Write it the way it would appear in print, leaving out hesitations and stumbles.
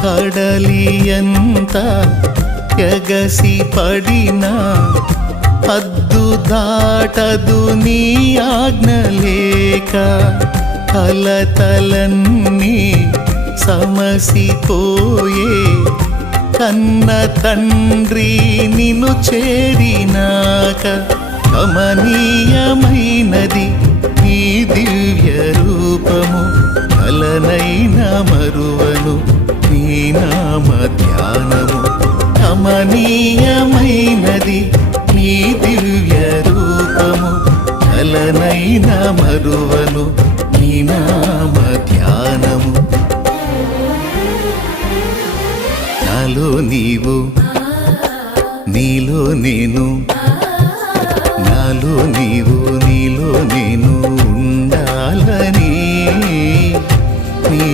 కడలియంత ఎగసి పడినా హద్దు దాటదు నీ ఆజ్ఞ లేక. కలతలన్నీ సమసిపోయే కన్న తండ్రి నిన్ను చేరినాక. కమనీయమైనది నీ దివ్య రూపము, కలనైనా మరువను నీ నామ ధ్యానము. కమనీయమైనది నీ దివ్య రూపము, కలనైనా మరువను నీ నామ ధ్యానము. నాలో నీవు నీలో నేను, నాలో నీవు నీలో నేను ఉండాలని నీ